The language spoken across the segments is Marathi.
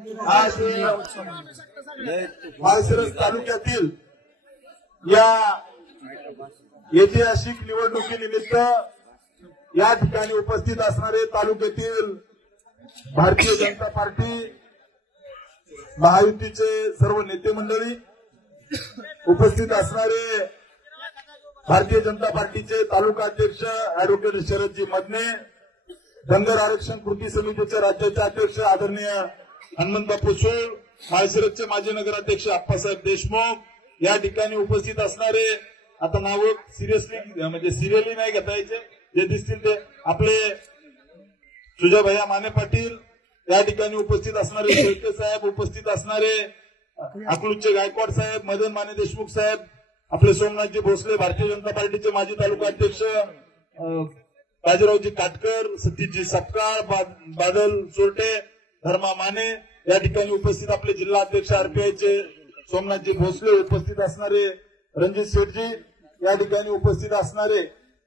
आज माळशिरस तालुक्यातील या ऐतिहासिक निवडणुकीनिमित्त या ठिकाणी उपस्थित असणारे तालुक्यातील भारतीय जनता पार्टी महायुतीचे सर्व नेते मंडळी, उपस्थित असणारे भारतीय जनता पार्टीचे तालुका अध्यक्ष ऍडव्होकेट शरदजी मदने, धनगर आरक्षण कृती समितीचे राज्याचे अध्यक्ष आदरणीय हनुमंतबापू सूळ, माळशिरसचे माजी नगराध्यक्ष आप्पासाहेब देशमुख, या ठिकाणी उपस्थित असणारे, आता नाव सिरियसली म्हणजे सिरियली नाही घेता यायचे, जे दिसतील ते आपले सुजाभैया माने पाटील, या ठिकाणी उपस्थित असणारे शेळके साहेब, उपस्थित असणारे अकलूजचे गायकवाड साहेब, मदन माने देशमुख साहेब, आपले सोमनाथजी भोसले भारतीय जनता पार्टीचे माजी तालुका अध्यक्ष बाजीरावजी काटकर, सतीशजी सपकाळ, बादल चोरटे, धर्मा माने, या ठिकाणी उपस्थित आपले जिल्हा अध्यक्ष आरपीआयचे सोमनाथजी भोसले, उपस्थित असणारे रणजित शेठजी, या ठिकाणी उपस्थित असणारे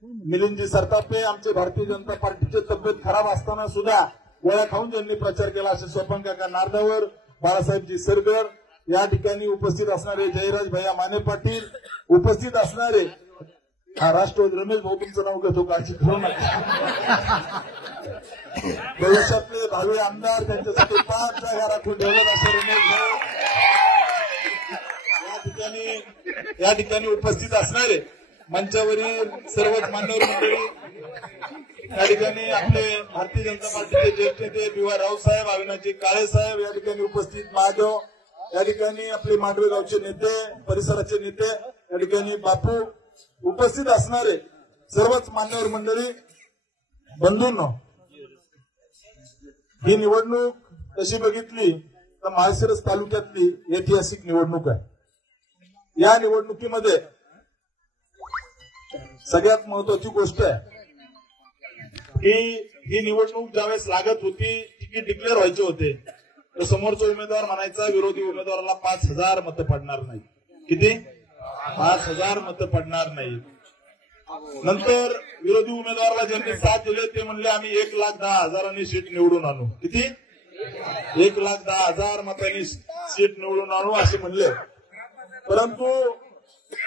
मिलिंदजी सरतापे, आमचे भारतीय जनता पार्टीचे तब्येत खराब असताना सुद्धा गोळ्या खाऊन ज्यांनी प्रचार केला असे स्वपन काका नारदावर, बाळासाहेबजी सरगर, या ठिकाणी उपस्थित असणारे जयराज भैया माने पाटील, उपस्थित असणारे राष्ट्रवादी रमेश भाऊ, तुमचं नाव घेतो काळजी करू नका, भविष्यातले भावी आमदार, त्यांच्यासाठी 5 जागा राखून ठेवलं असे रमेश भाऊ, या ठिकाणी उपस्थित असणारे मंचावरील सर्वच मान्यवर मंडळी, या ठिकाणी आपले भारतीय जनता पार्टीचे ज्येष्ठ नेते बिवा राव साहेब, अविनाशजी काळे साहेब, या ठिकाणी उपस्थित महादेव, या ठिकाणी आपले मांडवे गावचे नेते, परिसराचे नेते, या ठिकाणी बापू, उपस्थित असणारे सर्वच मान्यवर मंडळी, बंधूंनो, ही निवडणूक तशी बघितली तर माळशिरस तालुक्यातली ऐतिहासिक निवडणूक आहे. या निवडणुकीमध्ये सगळ्यात महत्वाची गोष्ट आहे की ही निवडणूक ज्यावेळेस लागत होती, तिकीट डिक्लेअर व्हायचे होते, तर समोरचा उमेदवार म्हणायचा विरोधी उमेदवाराला 5,000 मतं पडणार नाही. किती? 5,000 मतं पडणार नाही. नंतर विरोधी उमेदवाराला ज्यांनी साथ दिले ते म्हणले आम्ही 1,10,000 सीट निवडून आणू. किती? 1,10,000 मतांनी सीट निवडून आणू असे म्हणले. परंतु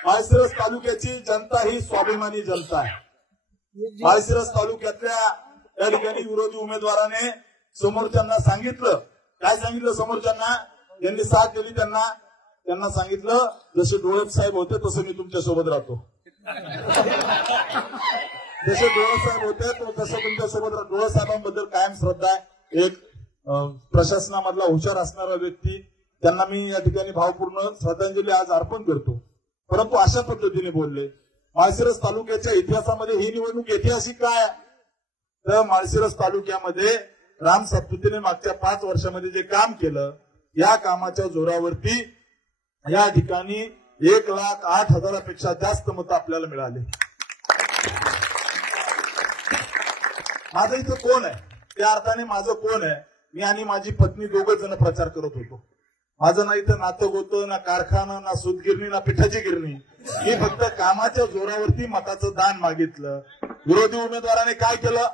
माळशिरस तालुक्याची जनता ही स्वाभिमानी जनता आहे. माळशिरस तालुक्यातल्या या ठिकाणी विरोधी उमेदवाराने समोरच्यांना सांगितलं, काय सांगितलं समोरच्यांना, ज्यांनी साथ दिली त्यांना सांगितलं, जसे डोळप साहेब होते तसं मी तुमच्या सोबत राहतो, जसे डोळप साहेब होते तसं तुमच्या सोबत राहतो. डोळप साहेबांबद्दल कायम श्रद्धा आहे. एक प्रशासनामधला हुशार असणारा व्यक्ती, त्यांना मी या ठिकाणी भावपूर्ण श्रद्धांजली आज अर्पण करतो. परंतु अशा पद्धतीने बोलले. माळशिरस तालुक्याच्या इतिहासामध्ये ही निवडणूक ऐतिहासिक काय, तर माळशिरस तालुक्यामध्ये राम सातपुतेने मागच्या 5 वर्षामध्ये जे काम केलं, या कामाच्या जोरावरती या ठिकाणी 1,08,000पेक्षा जास्त मतं आपल्याला मिळाले. माझं इथं कोण आहे, त्या अर्थाने माझं कोण आहे, मी आणि माझी पत्नी 2 जण प्रचार करत होतो. माझं ना इथं नातं गोतं, ना कारखाना, ना सूतगिरणी, ना पिठाची गिरणी. मी फक्त कामाच्या जोरावरती मताचं दान मागितलं. विरोधी उमेदवाराने काय केलं,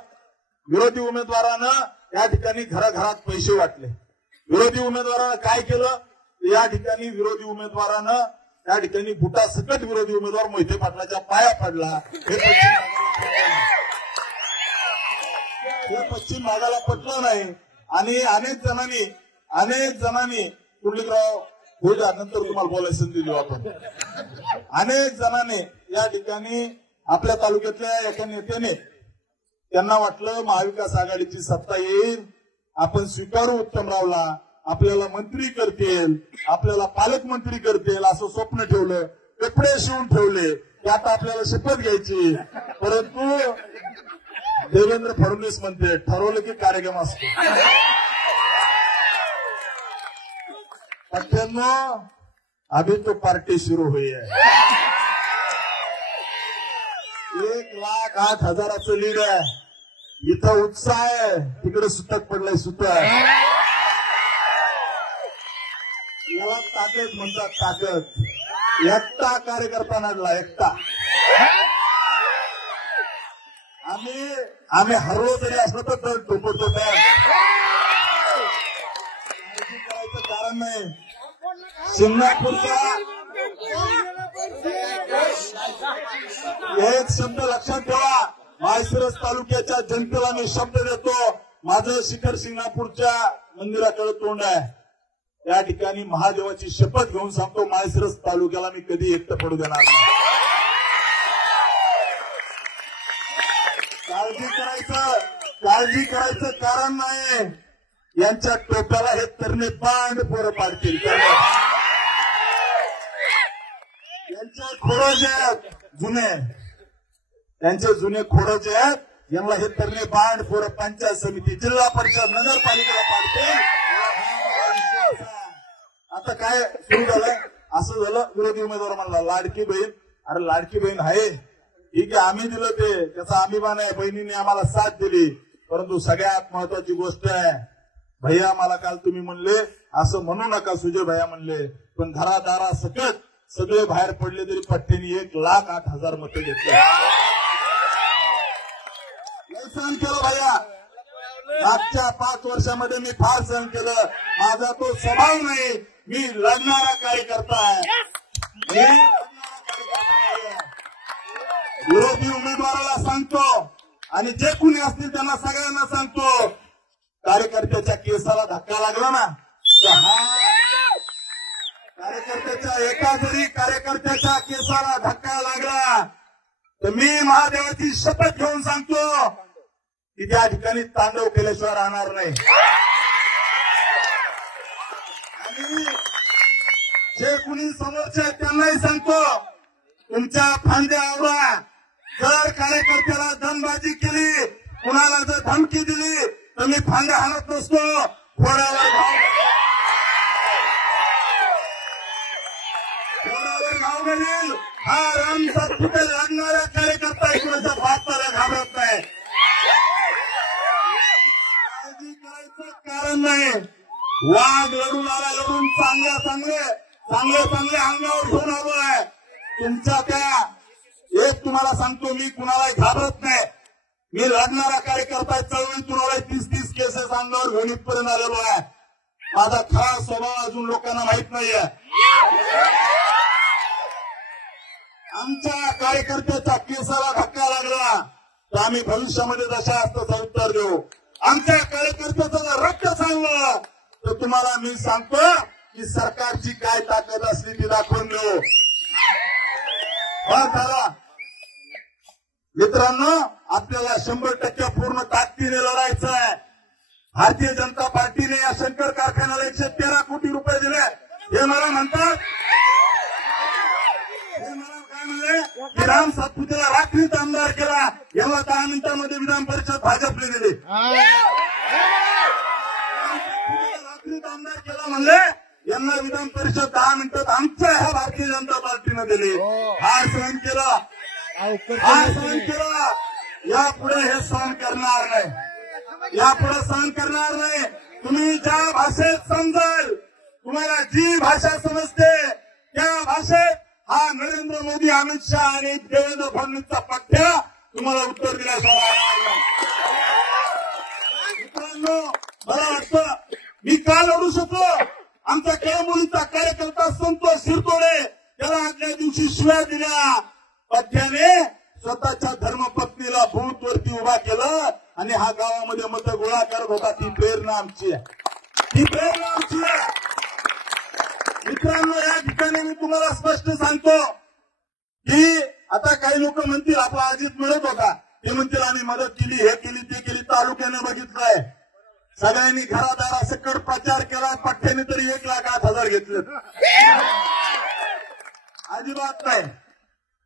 विरोधी उमेदवारानं या ठिकाणी घराघरात पैसे वाटले. विरोधी उमेदवारानं काय केलं, या ठिकाणी विरोधी उमेदवारानं या ठिकाणी बुटासकट विरोधी उमेदवार मोहिते पाटलाच्या पाया पडला. हे पश्चिम भागाला पटलं नाही आणि अनेक जणांनी कुंडलिकराव होऊ द्या, नंतर तुम्हाला बोलायची संधी देऊ आपण. अनेक जणांनी या ठिकाणी आपल्या तालुक्यातल्या एका नेत्याने, त्यांना वाटलं महाविकास आघाडीची सत्ता येईल, आपण स्वीकारू उत्तमरावला, आपल्याला मंत्री करतील, आपल्याला पालकमंत्री करतील असं स्वप्न ठेवलं, कपडे शिवून ठेवले की आता आपल्याला शपथ घ्यायची. परंतु देवेंद्र फडणवीस म्हणते ठरवलं की कार्यक्रम असतो. पट्ट्यांनो, अभी तो पार्टी सुरू हुई है. 1,08,000 लीड आहे. इथं उत्साह आहे, तिकडे सुतक पडलंय. सुतक याला ताकद म्हणतात, ताकद. एकटा कार्यकर्ता नडला, एकटा. आम्ही हरलो तरी असलं तर टोपडतो. करायचं कारण नाही. शिंगणापूरच्या एक शब्द लक्षात ठेवा, माळशिरस तालुक्याच्या जनतेला मी शब्द देतो, माझं शिखर शिंगणापूरच्या मंदिराकडे तोंड आहे. या ठिकाणी महादेवाची शपथ घेऊन सांगतो, माळशिरस तालुक्याला मी कधी एकटं पडू देणार नाही. काळजी करायचं कारण नाही. यांच्या टोप्याला हे तरणे पांड पोरं पाडतील. यांचे खोडं जे आहेत जुने, त्यांचे जुने खोडं जे आहेत, यांना हे तरणे पांड पोरं पंचायत समिती, जिल्हा परिषद, नगरपालिकेला पाडतील. आता काय सुरू झालं, असं झालं, विरोधी उमेदवार म्हणला लाडकी बहीण. अरे लाडकी बहीण आहे ठीक आहे, आम्ही दिलं ते, त्याचा अभिमान आहे, बहिणीने आम्हाला साथ दिली. परंतु सगळ्यात महत्वाची गोष्ट आहे, भैया मला काल तुम्ही म्हणले असं म्हणू नका, सुजय भैया म्हणले, पण घरादारा सकट सगळे बाहेर पडले तरी पट्ट्याने 1,08,000 मतं घेतले. सहन केलं भैया, मागच्या 5 वर्षामध्ये मी फार सहन केलं. माझा तो स्वभाव नाही, मी लढणारा कार्यकर्ता आहे. विरोधी उमेदवाराला सांगतो आणि जे कुणी असतील त्यांना सगळ्यांना सांगतो, कार्यकर्त्याच्या केसाला धक्का लागला ना तर हा कार्यकर्त्याच्या केसाला धक्का लागला तर मी महादेवाची शपथ घेऊन सांगतो की त्या ठिकाणी तांडव केल्याशिवाय राहणार नाही. आणि जे कुणी समोरचे आहेत त्यांनाही सांगतो, तुमच्या फांद्या आवरा. जर कार्यकर्त्याला दमबाजी केली, कुणाला जर धमकी दिली तर मी फांद्या हाणत नसतो, घोड्यावर घाव घालील. हा राम सातपुते लढणाऱ्या कार्यकर्ता कुणाच्या बापाला घाबरत नाही. काळजी करायचं कारण नाही. वाघ लढून आला, लढून चांगले अंगावर घेऊन आलो आहे. तुमच्या त्या एक तुम्हाला सांगतो, मी कुणालाही घाबरत नाही. मी लढणारा कार्यकर्ता, चळवळीतून 30 केसेस अंगावर घेऊन इथपर्यंत आलेलो आहे. माझा खरा स्वभाव अजून लोकांना माहित नाहीये. आमच्या कार्यकर्त्याच्या केसाला धक्का लागला तर आम्ही भविष्यामध्ये जशा असतं उत्तर देऊ. आमच्या कार्यकर्त्याचं जर रक्त सांगलं तर तुम्हाला मी सांगतो की सरकारची काय ताकद असली ती दाखवून देऊ. झाला मित्रांनो, आपल्याला 100% पूर्ण ताकदीने लढायचं आहे. भारतीय जनता पार्टीने या शंकर कारखान्याला 113 कोटी रुपये दिले. हे मला म्हणतात, हे मला काय म्हणले की राम सातपुतेला रात्रीत आमदार केला, याला 10 मिनिटांमध्ये विधान परिषद भाजपने दिली. रात्रीत आमदार केला म्हणले, यांना विधान परिषद 10 मिनिटात आमच्या ह्या भारतीय जनता पार्टीनं दिली. हा सहन केला, यापुढे हे सहन करणार नाही, यापुढे सहन करणार नाही. तुम्ही ज्या भाषेत समजाल, तुम्हाला जी भाषा समजते त्या भाषेत हा नरेंद्र मोदी, अमित शहा आणि देवेंद्र फडणवीसचा पठ्या तुम्हाला उत्तर दिल्याशिवाय राहणार नाही. मित्रांनो, मला वाटतं मी का लढू शकलो. आमचा कळंबोलीचा कार्यकर्ता संतोष शिरतोडे, त्याला आदल्या दिवशी शिव्या दिल्या. पठ्याने स्वतःच्या धर्मपत्नीला बूथ वरती उभा केलं आणि हा गावामध्ये मतं गोळा करत होता. ती प्रेरणा आमची आहे, ती प्रेरणा आमची आहे. मित्रांनो, या ठिकाणी मी तुम्हाला स्पष्ट सांगतो की आता काही लोक म्हणतील आपला अजित मिळत होता, ते म्हणतील आम्ही मदत केली, हे केली, ते केली. तालुक्याने बघितलंय, सगळ्यांनी घरादारासकट प्रचार केला. पठ्याने तरी 1,08,000 घेतले. अजिबात नाही.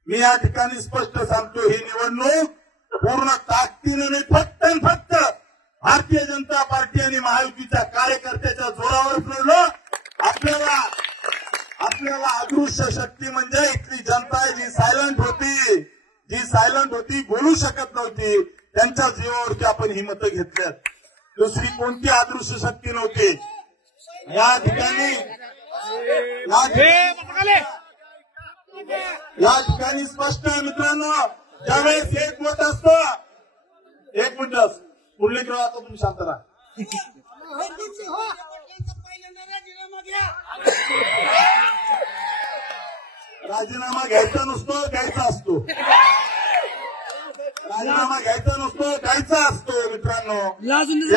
मी या ठिकाणी स्पष्ट सांगतो, ही निवडणूक पूर्ण ताकदीने नाही, फक्त भारतीय जनता पार्टी आणि महायुतीच्या कार्यकर्त्याच्या जोरावर लढलो. आपल्याला अदृश्य शक्ती म्हणजे इथली जनता जी सायलंट होती, बोलू शकत नव्हती, त्यांच्या जीवावरती आपण ही मतं घेतल्यात. दुसरी कोणती अदृश्य शक्ती नव्हती. या ठिकाणी स्पष्ट आहे मित्रांनो, ज्यावेळेस एक मत असतं, एक मिनिट पुढले किंवा आता तुम्ही शांत राहा. राजीनामा घ्यायचा नसतो, द्यायचा असतो. राजीनामा घ्यायचा नसतो, द्यायचा असतो. मित्रांनो, भारतीय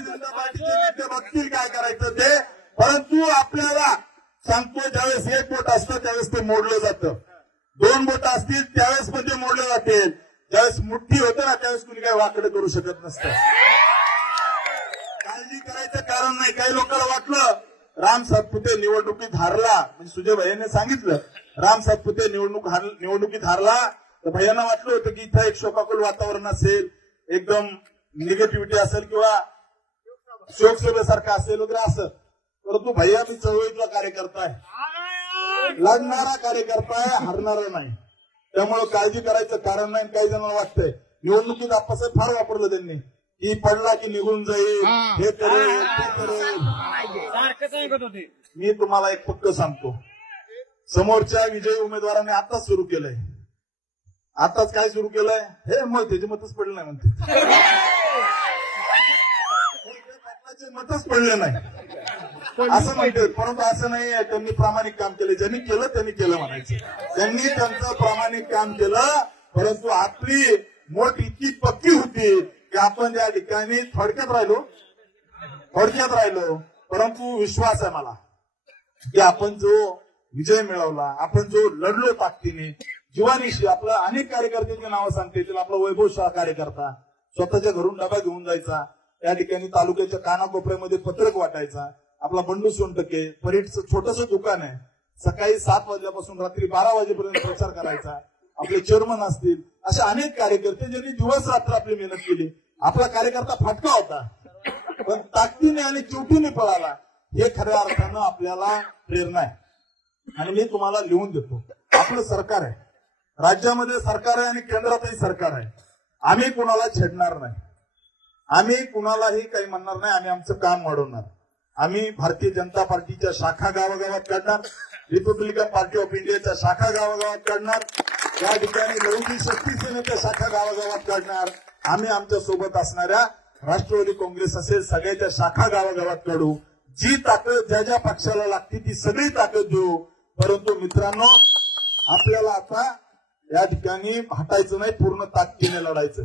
जनता पार्टीचे नेते बघतील काय करायचं ते. परंतु आपल्याला सांगतो, ज्यावेळेस एक बोट असतं त्यावेळेस ते मोडलं जातं, दोन बोट असतील त्यावेळेस पण ते मोडले जातील. ज्यावेळेस मुठ्ठी होतं ना त्यावेळेस कुणी काय वाकडं करू शकत नसतं. काळजी करायचं कारण नाही. काही लोकांना वाटलं राम सातपुते निवडणुकीत हारला, म्हणजे सुजय भैयाने सांगितलं राम सातपुते निवडणुकीत हारला, तर भैयांना वाटलं होतं की इथं एक शोकाकुल वातावरण असेल, एकदम निगेटिव्हिटी असेल किंवा शोकसभेसारखं असेल वगैरे असं. परंतु भैया मी चळवळीतला कार्यकर्ता आहे, लढणारा कार्यकर्ता आहे, हारणारा नाही. त्यामुळे काळजी करायचं कारण नाही. काही जणांना वाटतंय निवडणुकीत आप्पासाहेब फार वापरलं त्यांनी की पडला की निघून जाईल, हे करेल ते करेल. मी तुम्हाला एक पक्क सांगतो, समोरच्या विजयी उमेदवारांनी आताच सुरू केलंय. आताच काय सुरू केलंय? हे मत त्याचे मतच पडलं नाही म्हणते, मतच पडलं नाही असं म्हणते. परंतु असं नाही, त्यांनी प्रामाणिक काम केलं. ज्यांनी केलं त्यांनी केलं म्हणायचं. त्यांनी त्यांचं प्रामाणिक काम केलं. परंतु आपली मोठ इतकी पक्की होती की आपण या ठिकाणी थोडक्यात राहिलो. परंतु विश्वास आहे मला की आपण जो विजय मिळवला, आपण जो लढलो ताकदीने जीवानीशी. आपलं अनेक कार्यकर्त्यांची नावं सांगते येतील. आपला वैभव शाह कार्यकर्ता स्वतःच्या घरून डबा घेऊन जायचा, त्या ठिकाणी तालुक्याच्या कानाकोपऱ्यामध्ये पत्रक वाटायचा. आपला बंडू सोनटके परीटचं छोटंसं दुकान आहे, सकाळी 7 वाजल्यापासून रात्री 12 वाजेपर्यंत प्रचार करायचा. आपले चेअरमन असतील, असे अनेक कार्यकर्ते ज्यांनी दिवस रात्र आपली मेहनत केली. आपला कार्यकर्ता फाटका होता, पण ताकदीने आणि चिवटीने पळाला. हे खऱ्या अर्थानं आपल्याला प्रेरणा आहे. आणि मी तुम्हाला लिहून देतो, आपलं सरकार आहे, राज्यामध्ये सरकार आहे आणि केंद्रातही सरकार आहे. आम्ही कुणाला छेडणार नाही, आम्ही कुणालाही काही म्हणणार नाही. आम्ही आमचं काम वाढवणार. आम्ही भारतीय जनता पार्टीच्या शाखा गावागावात काढणार, रिपब्लिकन पार्टी ऑफ इंडियाच्या शाखा गावागावात काढणार, या ठिकाणी लौकिक शक्ती सेनेच्या शाखा गावागावात काढणार. आम्ही आमच्या सोबत असणाऱ्या राष्ट्रवादी काँग्रेस असेल सगळ्याच्या शाखा गावागावात काढू. जी ताकद ज्या ज्या पक्षाला लागते ती सगळी ताकद देऊ. परंतु मित्रांनो, आपल्याला आता या ठिकाणी हटायचं नाही, पूर्ण ताकदीने लढायचं,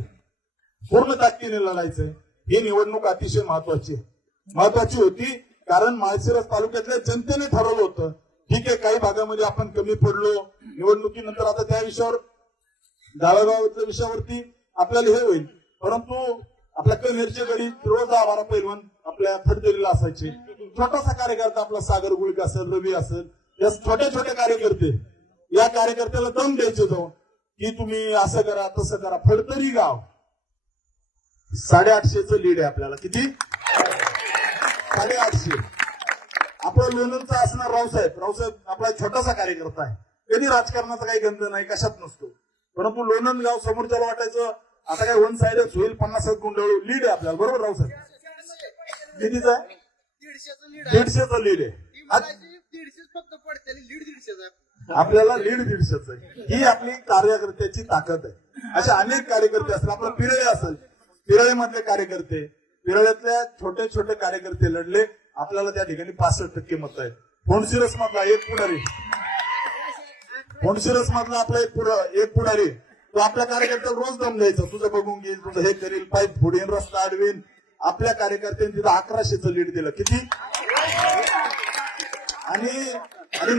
पूर्ण ताकदीने लढायचं. ही निवडणूक अतिशय महत्वाची होती. कारण माळशिरस तालुक्यातल्या जनतेने ठरवलं होतं, ठीक आहे काही भागामध्ये आपण कमी पडलो निवडणुकीनंतर, आता त्या विषयावर गावागावातल्या विषयावरती आपल्याला हे होईल. परंतु आपल्या कनेरच्या गडी रोज 12 पैलवान आपल्या थडदरीला असायचे. छोटासा कार्यकर्ता आपला सागर गुळक असेल, रवी असेल, या छोटे छोटे कार्यकर्ते, या कार्यकर्त्याला दम द्यायचे जाऊन की तुम्ही असं करा तसं करा. फडतरी गाव 850चं लीड आहे आपल्याला. किती? 850. आपलं लोणंदचा असणार रावसाहेब आपला छोटासा कार्यकर्ता आहे, कधी राजकारणाचा काही गंध नाही, कशात नसतो. परंतु लोणंद गाव समोरच्याला वाटायचं आता काय वन साइडच होईल, 50 गुंडाळू लीड आहे आपल्याला. बरोबर रावसाहेब? कितीचा आहे? 150चं लीड आहे. आपल्याला लीड 150चं आहे. ही आपली कार्यकर्त्याची ताकद आहे. अशा अनेक कार्यकर्ते असतील. आपला पिरळे असेल, पिरळेमधले कार्यकर्ते, पिरळ्यातल्या छोटे छोटे कार्यकर्ते लढले. आपल्याला त्या ठिकाणी 65% मत आहेत. फोंडशिरस मधला एक पुढारी, फोंडशिरस मधला आपला एक पुढारी, तो आपल्या कार्यकर्त्याला रोज दम द्यायचा, तुझं बघून घेईल, तुझं हे करील, पाईप फोडीन, रस्ता अडवीन. आपल्या कार्यकर्त्यांनी तिथं 1100चं लीड दिलं. किती? आणि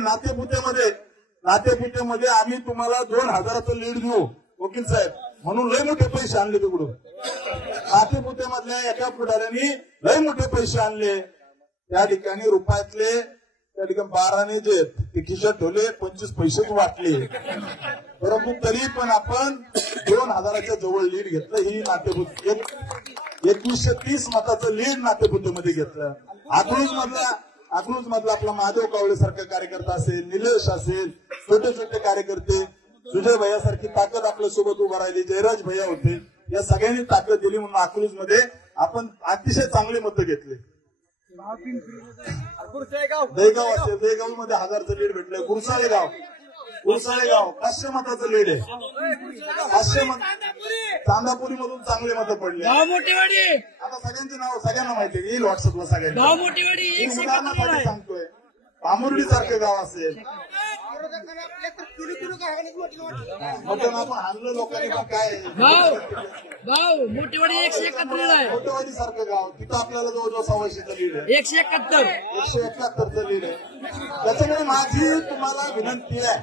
नातेपुतेमध्ये आम्ही तुम्हाला 2000चं लीड देऊ वकील साहेब म्हणून लय मोठे पैसे आणले तिकडून. नातेपुतेमधल्या एका पुढाऱ्यांनी लय मोठे पैसे आणले. त्या ठिकाणी रुपयातले त्या ठिकाणी 12 जे ते खिशात ठेवले, 25 पैसेच वाटले. परंतु तरी पण आपण 2000च्या जवळ लीड घेतलं. ही नातेपुते 2130 मताचं लीड नातेपुतेमध्ये घेतलं. अकलूज मधला आपला महादेव कावळे सारखा कार्यकर्ता असेल, निलेश असेल, छोटे छोटे कार्यकर्ते, सुजय भैयासारखी ताकद आपल्या सोबत उभा राहिली, जयराज भैया होते, या सगळ्यांनी ताकद दिली म्हणून अकलूज मध्ये आपण अतिशय चांगली मतं घेतली. दहेगाव असेल, दहेगाव मध्ये 1000चं लीड भेटलंय. गुरसाळे गाव उरसाळेगाव 500 मताचं लीड आहे. 500 मत चांदापुरी मधून चांगले मतं पडले. आता सगळ्यांची नाव सगळ्यांना माहिती आहे, येईल व्हॉट्सअपला सगळ्यांना. उदाहरणासाठी सांगतोय, पामुर्डी सारखं गाव असेल आपण हाणलं लोकांनी, पण काय मोठेवाडी सारखं गाव, तिथं आपल्याला जवळजवळ 100चं लीड आहे. 171चं लीड आहे. त्याच्यामुळे माझी तुम्हाला विनंती आहे,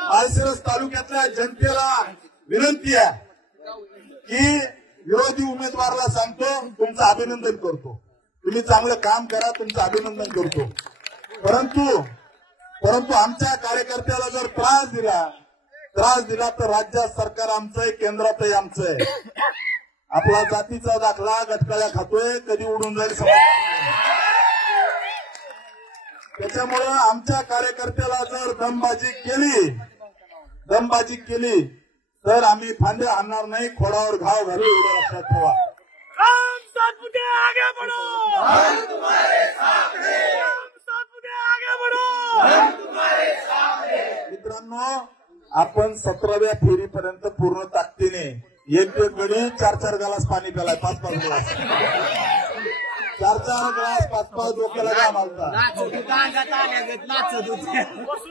माळशिरस तालुक्यातल्या जनतेला विनंती आहे की विरोधी उमेदवाराला सांगतो तुमचं अभिनंदन करतो, तुम्ही चांगलं काम करा, तुमचं अभिनंदन करतो, परंतु आमच्या कार्यकर्त्याला जर त्रास दिला तर राज्यात सरकार आमचं आहे, केंद्रातही आमचं आहे. आपला जातीचा दाखला गटकाळ्या खातोय, कधी उडून जाईल त्याच्यामुळे आमच्या कार्यकर्त्याला जर दमबाजी केली तर आम्ही फांदे आणणार नाही, खोडावर घाव घालू, एवढं लक्षात ठेवा. मित्रांनो, आपण 17व्या फेरीपर्यंत पूर्ण ताकदीने एक गडी 4-4 ग्लास पाणी प्यालाय, 5-5 ग्लास, 4-4 ग्लास 5-5 डोक्याला घाम आलता.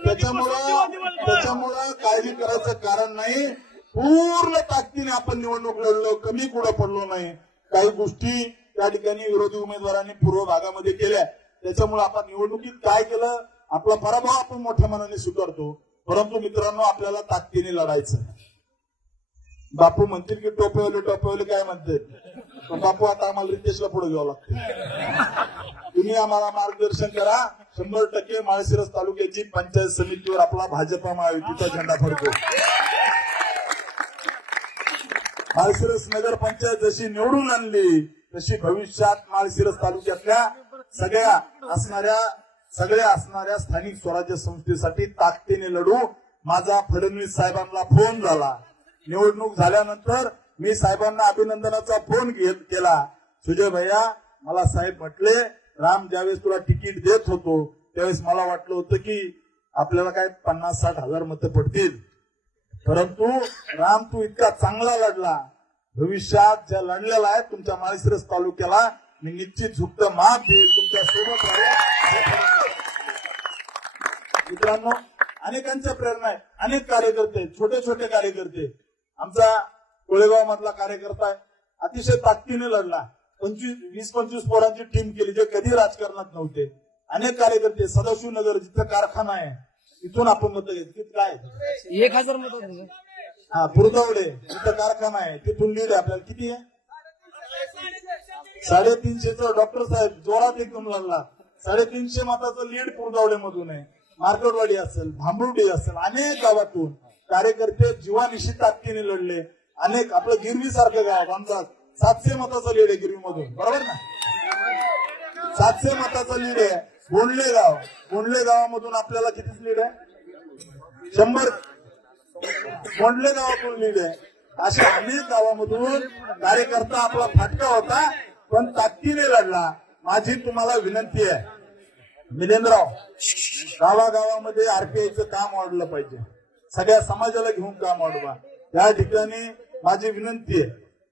त्याच्यामुळं काळजी करायचं कारण नाही. पूर्ण ताकदीने आपण निवडणूक लढलो, कमी कुठं पडलो नाही. काही गोष्टी त्या ठिकाणी विरोधी उमेदवारांनी पूर्व भागामध्ये केल्या, त्याच्यामुळे आपण निवडणुकीत काय केलं, आपला पराभव आपण मोठ्या मनाने स्वीकारतो, परंतु मित्रांनो आपल्याला ताकदीने लढायचं. बापू म्हणतील की टोपेवाले काय म्हणतात, पण बापू आता आम्हाला रितेशला पुढे घ्यावं लागतं. तुम्ही आम्हाला मार्गदर्शन करा. 100% माळशिरस तालुक्याची पंचायत समितीवर आपला भाजपा महायुतीचा झेंडा फडको. माळशिरस नगर पंचायत जशी निवडून आणली तशी भविष्यात माळशिरस तालुक्यातल्या सगळ्या असणाऱ्या स्थानिक स्वराज्य संस्थेसाठी ताकदीने लढू. माझा फडणवीस साहेबांना फोन झाला, निवडणूक झाल्यानंतर मी साहेबांना अभिनंदनाचा फोन केला. सुजय भैया, मला साहेब म्हटले, राम ज्यावेळेस तुला तिकीट देत होतो त्यावेळेस मला वाटलं होतं की आपल्याला काय 50-60 हजार मतं पडतील, परंतु राम तू इतका चांगला लढला, भविष्यात ज्या लढलेला आहे तुमच्या माळशिरस तालुक्याला मी निश्चित झुकत माफ देईल, तुमच्या सोबत राहील. मित्रांनो, अनेकांच्या प्रेरणा आहेत, अनेक कार्यकर्ते, छोटे कार्यकर्ते. आमचा कोळेगाव मधला कार्यकर्ता आहे, अतिशय ताकदीने लढला, 20-25 पोरांची टीम केली जे कधी राजकारणात नव्हते. अनेक कार्यकर्ते, सदाशिवनगर जिथं कारखाना आहे तिथून आपण मतं घेत, किती काय 1000 मतं. हा, पुरदवडे जिथं कारखाना आहे तिथून लीड आहे आपल्याला. किती आहे? 350चं. डॉक्टर साहेब जोरात एकदम लढला, 350 मताचं लीड पुरदवडे मधून आहे. मार्केटवाडी असेल, भांबुर्डी असेल, अनेक गावातून कार्यकर्ते जीवानिशी ताकदीने लढले. अनेक, आपलं गिरवी सारखं गाव आमचं 700 मताचं लीड आहे गिरवी मधून, बरोबर ना? 700 मताचं लीड आहे. गोंडले गावामधून आपल्याला किती लीड आहे? 100. गोंडले गावातून लीड आहे. अशा अनेक गावामधून कार्यकर्ता आपला फाटका होता पण ताकदीने लढला. माझी तुम्हाला विनंती आहे, मिलिंदराव, गावागावामध्ये आरपीआयचं काम वाढलं पाहिजे, सगळ्या समाजाला घेऊन काम वाढवा. या ठिकाणी माझी विनंती आहे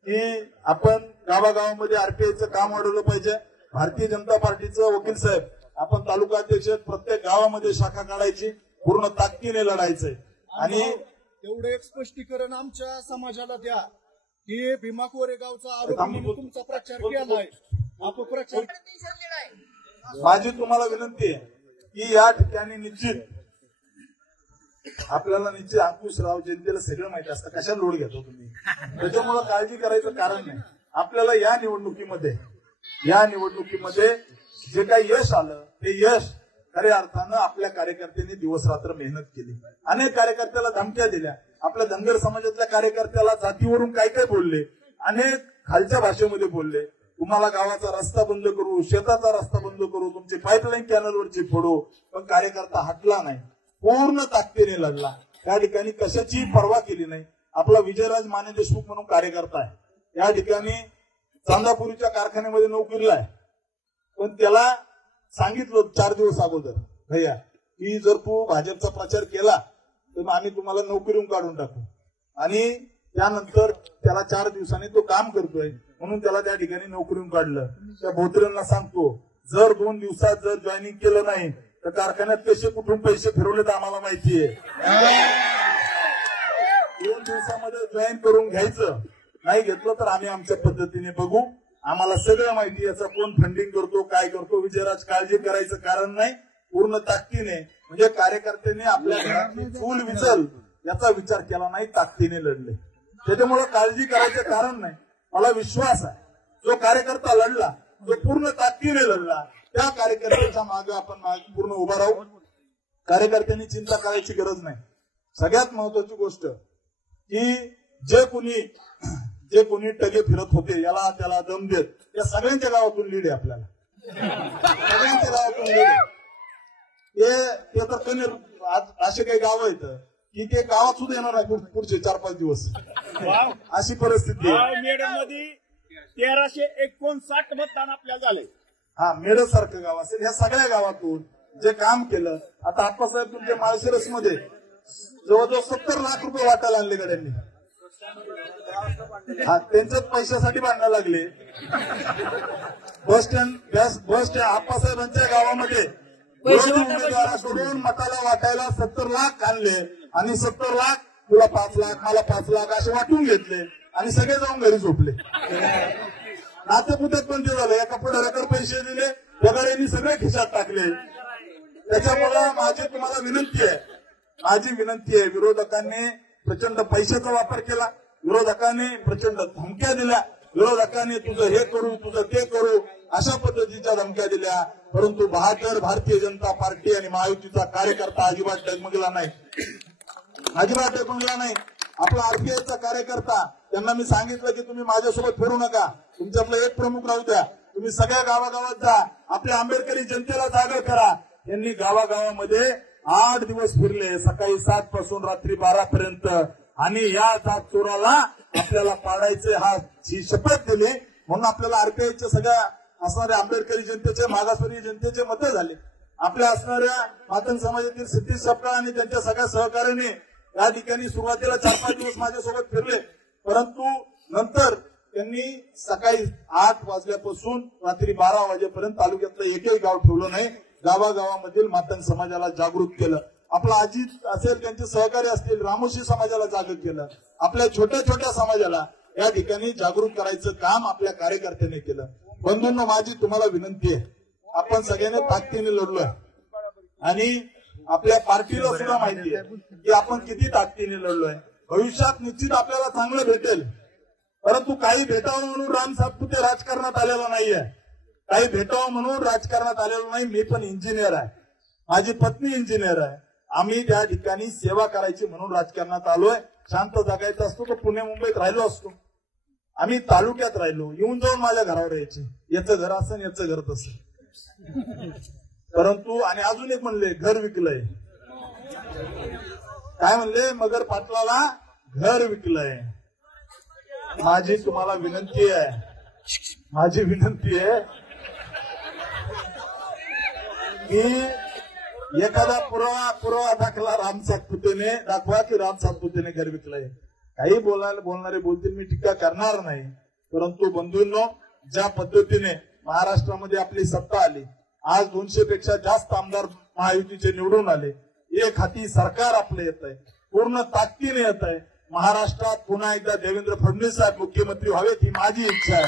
की आपण गावागावामध्ये आरपीआयचं काम वाढवलं पाहिजे. भारतीय जनता पार्टीचं वकील साहेब, आपण तालुका अध्यक्ष, प्रत्येक गावामध्ये शाखा काढायची, पूर्ण ताकदीने लढायचंय. आणि तेवढं एक स्पष्टीकरण आमच्या समाजाला द्या की भीमा कोरेगावचा आरोप तुमचा प्रचार केलाय, अपप्रचार. माझी तुम्हाला विनंती आहे की या ठिकाणी निश्चित अंकुशराव, जनतेला सगळं माहिती असतं, कशा लोड घेतो तुम्ही, त्याच्यामुळे काळजी करायचं कारण नाही. आपल्याला या निवडणुकीमध्ये जे काही यश आलं ते यश खऱ्या अर्थानं आपल्या कार्यकर्त्यांनी दिवस रात्र मेहनत केली. अनेक कार्यकर्त्याला धमक्या दिल्या, आपल्या धनगर समाजातल्या कार्यकर्त्याला जातीवरून काय काय बोलले, अनेक खालच्या भाषेमध्ये बोलले, तुम्हाला गावाचा रस्ता बंद करू, शेताचा रस्ता बंद करू, तुमचे पाईपलाईन कॅनलवरची फोडू, पण कार्यकर्ता हटला नाही, पूर्ण ताकदीने लढला. त्या ठिकाणी कशाची पर्वा केली नाही. आपला विजयराज माने देशमुख म्हणून कार्यकर्ता आहे, या ठिकाणी चांदापुरीच्या कारखान्यामध्ये नोकरीला आहे, पण त्याला सांगितलं 4 दिवस अगोदर, भैया की जर तू भाजपचा प्रचार केला तर आम्ही तुम्हाला नोकरीहून काढून टाकू, आणि त्यानंतर त्याला 4 दिवसांनी तो काम करतोय म्हणून त्याला त्या ठिकाणी नोकरीहून काढलं. त्या भोत्रेंना सांगतो, जर 2 दिवसात जर जॉईनिंग केलं नाही तर कारखान्यात कसे कुठून पैसे फिरवले तर आम्हाला माहितीये. 2 दिवसामध्ये जॉईन करून घ्यायचं, नाही घेतलं तर आम्ही आमच्या पद्धतीने बघू. आम्हाला सगळं माहिती, याचा कोण फंडिंग करतो, काय करतो. विजयराज काळजी करायचं कारण नाही, पूर्ण ताकदीने, म्हणजे कार्यकर्त्यांनी आपल्या घरातली चूल विचल याचा विचार केला नाही, ताकदीने लढले. त्याच्यामुळे काळजी करायचं कारण नाही. मला विश्वास आहे, जो कार्यकर्ता लढला, जो पूर्ण ताकदीने लढला, त्या कार्यकर्त्याच्या मागे आपण पूर्ण उभा राहू. कार्यकर्त्यांनी चिंता करायची गरज नाही. सगळ्यात महत्वाची गोष्ट की जे कोणी टगे फिरत होते, याला त्याला दम देत, या सगळ्यांच्या गावातून लीड आहे आपल्याला. सगळ्यांच्या गावातून लीड आहे. ते तर कनेर असे काही गाव आहेत की ते गावात सुद्धा येणार आहे पुढचे 4-5 दिवस, अशी परिस्थिती आहे. मेडमध्ये 1359 मतदान आपल्याला झाले. हा, मेडस सारखं गाव असेल, ह्या सगळ्या गावातून जे काम केलं. आता आप्पासाहेब तुमच्या माळशिरस मध्ये जवळजवळ 70 लाख रुपये वाटायला आणले गड्यांनी. हा, त्यांच्याच पैशासाठी बांधायला लागले. बस स्टँड आप्पासाहेबांच्या गावामध्ये उमेदवाराकडून मताला वाटायला 70 लाख आणले, आणि 70 लाख तुला 5 लाख, मला 5 लाख असे वाटून घेतले, आणि सगळे जाऊन घरी झोपले. नातेपुत्यात पण ते झालं, एका पुढाऱ्याकडे पैसे दिले, पगारांनी सगळे खिशात टाकले. त्याच्यामुळे माझी तुम्हाला विनंती आहे, विरोधकांनी प्रचंड पैशाचा वापर केला, विरोधकांनी प्रचंड धमक्या दिल्या, विरोधकांनी तुझं हे करू, तुझं ते करू, अशा पद्धतीच्या धमक्या दिल्या. परंतु 72 भारतीय जनता पार्टी आणि महायुतीचा कार्यकर्ता अजिबात डगमगला नाही. आपला आरपीआयचा कार्यकर्ता, त्यांना मी सांगितलं की तुम्ही माझ्यासोबत फिरू नका, तुमच्यातला एक प्रमुख राहू द्या, तुम्ही सगळ्या गावागावात जा, आपल्या आंबेडकरी जनतेला जागा करा. यांनी गावागावामध्ये 8 दिवस फिरले, सकाळी 7 पासून रात्री 12 पर्यंत, आणि या जात चोराला आपल्याला पाडायचे ही शपथ दिली. म्हणून आपल्याला आरपीआयच्या सगळ्या असणाऱ्या आंबेडकरी जनतेचे, मागासवर्गीय जनतेचे मतं झाले. आपल्या असणाऱ्या मातंग समाजातील सतीश सपकाळ आणि त्यांच्या सगळ्या सहकार्याने या ठिकाणी सुरुवातीला 4-5 दिवस माझ्यासोबत फिरले, परंतु नंतर त्यांनी सकाळी 8 वाजल्यापासून रात्री 12 वाजेपर्यंत तालुक्यातलं एकही गाव ठेवलं नाही. गावागावामधील मातंग समाजाला जागृत केलं. आपला अजित असेल, त्यांचे सहकारी असतील, रामोशी समाजाला जागृत केलं. आपल्या छोट्या छोट्या समाजाला या ठिकाणी जागृत करायचं काम आपल्या कार्यकर्त्यांनी केलं. बंधूंनो, माझी तुम्हाला विनंती आहे, आपण सगळ्यांनी ताकदीने लढलोय, आणि आपल्या पार्टीला सुद्धा माहिती आहे की आपण किती ताकदीने लढलोय. भविष्यात निश्चित आपल्याला चांगलं भेटेल, परंतु काही भेटावं म्हणून राम सातपुते राजकारणात आलेला नाहीये. काही भेटावं म्हणून राजकारणात आलेलो नाही. मी पण इंजिनियर आहे, माझी पत्नी इंजिनियर आहे. आम्ही त्या ठिकाणी सेवा करायची म्हणून राजकारणात आलोय. शांत जगायचं असतो तर पुणे मुंबईत राहिलो असतो. आम्ही तालुक्यात राहिलो, येऊन जाऊन माझ्या घरावर यायचे, याचं घर असं याचं घर तसं. परंतु आणि अजून एक म्हणले, घर विकलंय. काय म्हणले? मगर पाटलाला घर विकलंय. माझी तुम्हाला विनंती आहे की एखादा पुरावा दाखला राम सातपुतेने दाखवा की राम सातपुतेने घर विकलंय. काही बोलणारे बोलतील, मी टीका करणार नाही, परंतु बंधूंनो, ज्या पद्धतीने महाराष्ट्रामध्ये आपली सत्ता आली, आज 200 पेक्षा जास्त आमदार महायुतीचे निवडून आले, एक हाती सरकार आपलं येत आहे, पूर्ण ताकदीने येत आहे. महाराष्ट्रात पुन्हा एकदा देवेंद्र फडणवीस साहेब मुख्यमंत्री व्हावेत ही माझी इच्छा आहे.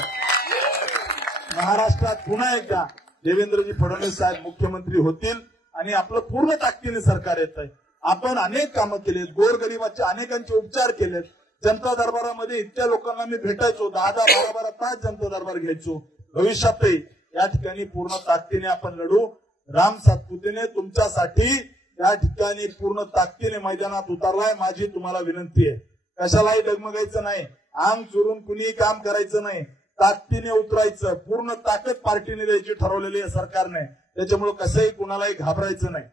महाराष्ट्रात पुन्हा एकदा देवेंद्रजी फडणवीस साहेब मुख्यमंत्री होतील आणि आपलं पूर्ण ताकदीने सरकार येत आहे. आपण अनेक कामं केलेत, गोरगरिबाचे अनेकांचे उपचार केलेत. जनता दरबारामध्ये इतक्या लोकांना मी भेटायचो, 10-10, 12-12 तास जनता दरबार घ्यायचो. भविष्यातही या ठिकाणी पूर्ण ताकदीने आपण लढू. राम सातपुतेने तुमच्यासाठी या ठिकाणी पूर्ण ताकदीने मैदानात उतरलाय. माझी तुम्हाला विनंती आहे, कशालाही डगमगायचं नाही, अंग चुरून कुणीही काम करायचं नाही, ताकदीने उतरायचं. पूर्ण ताकद पार्टीने द्यायची ठरवलेली आहे सरकारने, त्याच्यामुळे कसंही कुणालाही घाबरायचं नाही.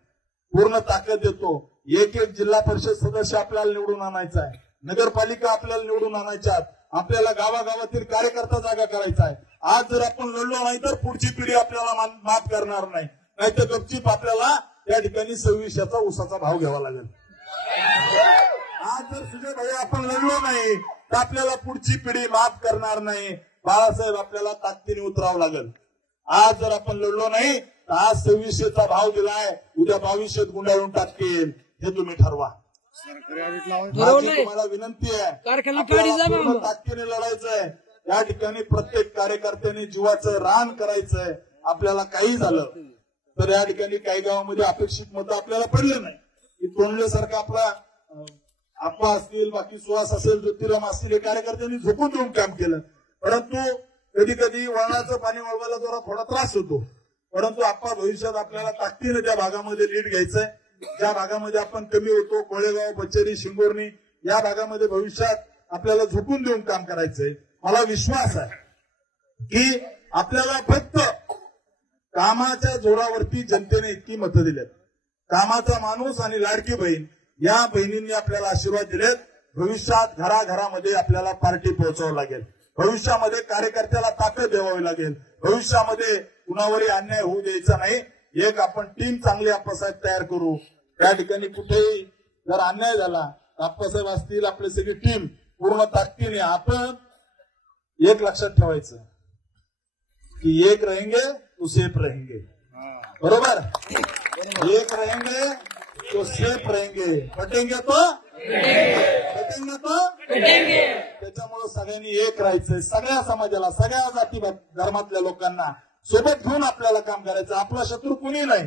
पूर्ण ताकद देतो. एक जिल्हा परिषद सदस्य आपल्याला निवडून आणायचा आहे, नगरपालिका आपल्याला निवडून आणायच्या, आपल्याला गावागावातील कार्यकर्ता जागा करायचा आहे. आज जर आपण लढलो नाही तर पुढची पिढी आपल्याला माफ करणार नाही, नाहीतर गपचीप आपल्याला त्या ठिकाणी 2600चा ऊसाचा भाव घ्यावा लागेल. आज जर सुजय भाई आपण लढलो नाही तर आपल्याला पुढची पिढी माफ करणार नाही. बाळासाहेब आपल्याला ताकदीने उतरावं लागेल. आज जर आपण लढलो नाही तर आज 2600चा भाव दिलाय, उद्या 2200 गुंडाळून टाकतील, हे तुम्ही ठरवा. तुम्हाला विनंती आहे, ताकदीने लढायचंय. या ठिकाणी प्रत्येक कार्यकर्त्यांनी जीवाचं रान करायचंय. आपल्याला काही झालं तर या ठिकाणी काही गावामध्ये अपेक्षित मतं आपल्याला पडले नाही की तोंडल्यासारखा आपला आप्पा असतील, बाकी सुहास असेल, ज्योतिराम असतील, हे कार्यकर्त्यांनी झोपून देऊन काम केलं. परंतु कधी कधी वळणाचं पाणी वळवायला जरा थोडा त्रास होतो. परंतु आप्पा भविष्यात आपल्याला ताकदीने त्या भागामध्ये लीड घ्यायचंय. ज्या भागामध्ये आपण कमी होतो, कोळेगाव, बचेरी, शिंगोर्णी, या भागामध्ये भविष्यात आपल्याला झोपून देऊन काम करायचंय. मला विश्वास आहे की आपल्याला फक्त कामाच्या जोरावरती जनतेने इतकी मतं दिलेत. कामाचा माणूस आणि लाडकी बहीण या बहिणींनी आपल्याला आशीर्वाद दिलेत. भविष्यात घराघरामध्ये आपल्याला पार्टी पोहोचावं लागेल. भविष्यामध्ये कार्यकर्त्याला ताकद द्यावी लागेल. भविष्यामध्ये कुणावरही अन्याय होऊ द्यायचा नाही. एक आपण टीम चांगली आप्पासाहेब तयार करू. त्या ठिकाणी कुठेही जर अन्याय झाला तर आप्पासाहेब असतील, आपली सगळी टीम पूर्ण ताकदीने. आपण एक लक्षात ठेवायचं की एक रहेंगे तो सेफ रहेंगे. बरोबर, एक रहेंगे तो सेफ रहेंगे, पटेंगे तो त्याच्यामुळे सगळ्यांनी एक राहायचंय. सगळ्या समाजाला, सगळ्या जाती धर्मातल्या लोकांना सोबत घेऊन आपल्याला काम करायचं. आपला शत्रू कुणी नाही,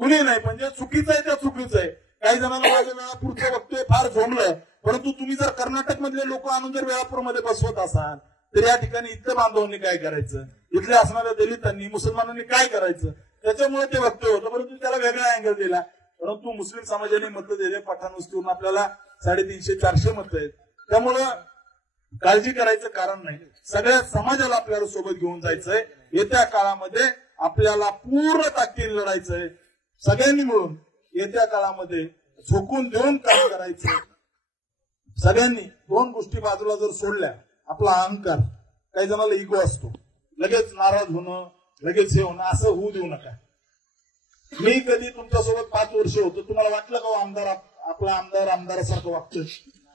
कुणी नाही. म्हणजे चुकीचं आहे त्या चुकीचं आहे. काही जणांना माझ्या वेळापूरचं बघतोय फार झोंबलंय. परंतु तुम्ही जर कर्नाटक मधले लोक आणून जर वेळापूरमध्ये बसवत असाल तर या ठिकाणी इथल्या बांधवांनी काय करायचं, इथल्या असणाऱ्या दलितांनी, मुसलमानांनी काय करायचं, त्याच्यामुळे ते वक्तव्य होतं. परंतु त्याला वेगळा अँगल दिला. परंतु मुस्लिम समाजाने मतं दिले. पठाण वस्तीवरून आपल्याला 350-400 मतं आहेत. त्यामुळं काळजी करायचं कारण नाही. सगळ्या समाजाला आपल्याला सोबत घेऊन जायचंय. येत्या काळामध्ये आपल्याला पूर्ण ताकदीने लढायचंय. सगळ्यांनी मिळून येत्या काळामध्ये झोकून देऊन काम करायचं. सगळ्यांनी दोन गोष्टी बाजूला जर सोडल्या, आपला अहंकार, काही जणांना इगो असतो, लगेच नाराज होणं, लगेच हे होणं, असं होऊ देऊ नका. मी कधी तुमच्यासोबत 5 वर्ष होतो, तुम्हाला वाटलं का आमदार आपला आमदार आमदारासारखं वागतोय?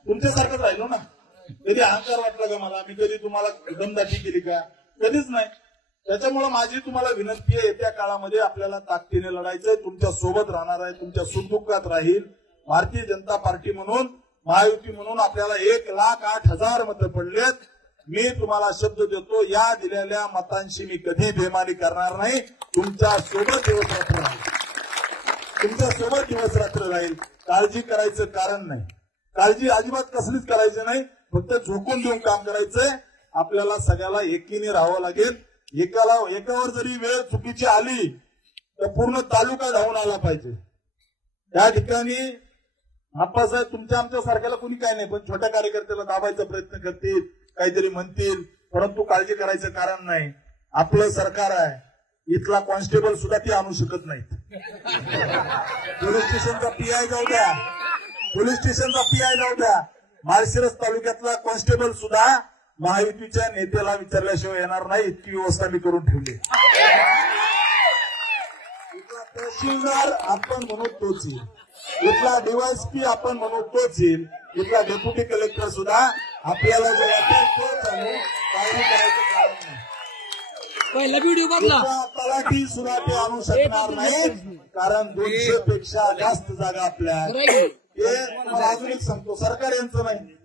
तुमच्यासारखंच राहिलो ना. कधी अहंकार वाटला का मला? मी कधी तुम्हाला दमदाटी केली का? कधीच नाही. त्याच्यामुळे माझी तुम्हाला विनंती आहे, येत्या काळामध्ये आपल्याला ताकदीने लढायचंय. तुमच्या सोबत राहणार आहे, तुमच्या सुखदुःखात राहील. भारतीय जनता पार्टी म्हणून, महायुती म्हणून आपल्याला 1,08,000 मतं पडलेत. मी तुम्हाला शब्द देतो, या दिलेल्या मतांशी मी कधी बेमानी करणार नाही. तुमच्या सोबत दिवस रात्र राहील, तुमच्या सोबत दिवस रात्र राहील. काळजी करायचं कारण नाही. काळजी अजिबात कसलीच करायची नाही. फक्त झोकून देऊन काम करायचंय. आपल्याला सगळ्याला एकीने राहावं लागेल. एकावर जरी वेळ चुकीची आली तर पूर्ण तालुका धावून आला पाहिजे. त्या ठिकाणी आप्पासाहेब तुमच्या आमच्या सारख्याला कोणी काय नाही, पण छोट्या कार्यकर्त्याला दाबायचा प्रयत्न करतील, काहीतरी म्हणतील. परंतु काळजी करायचं कारण नाही. आपलं सरकार आहे. इथला कॉन्स्टेबल सुद्धा ती आणू शकत नाहीत. पोलीस स्टेशनचा पीआय जाऊ द्या, पोलीस स्टेशनचा पीआय जाऊ द्या, माळशिरस तालुक्यातला कॉन्स्टेबल सुद्धा महायुतीच्या नेत्याला विचारल्याशिवाय येणार नाही. इतकी व्यवस्था मी करून ठेवली. इथला तहसीलदार आपण म्हणू तोच येईल, इथला डीवायएसपी आपण म्हणू तोच येईल, इथला डेप्युटी कलेक्टर सुद्धा आपल्याला जे वाटेल तोच आणू. काळजी करायचं कारण नाही. तलाठी सुद्धा ते आणू शकणार नाही, कारण 200 पेक्षा जास्त जागा आपल्या. हे मला अजून एक सांगतो, सरकार यांचं नाही.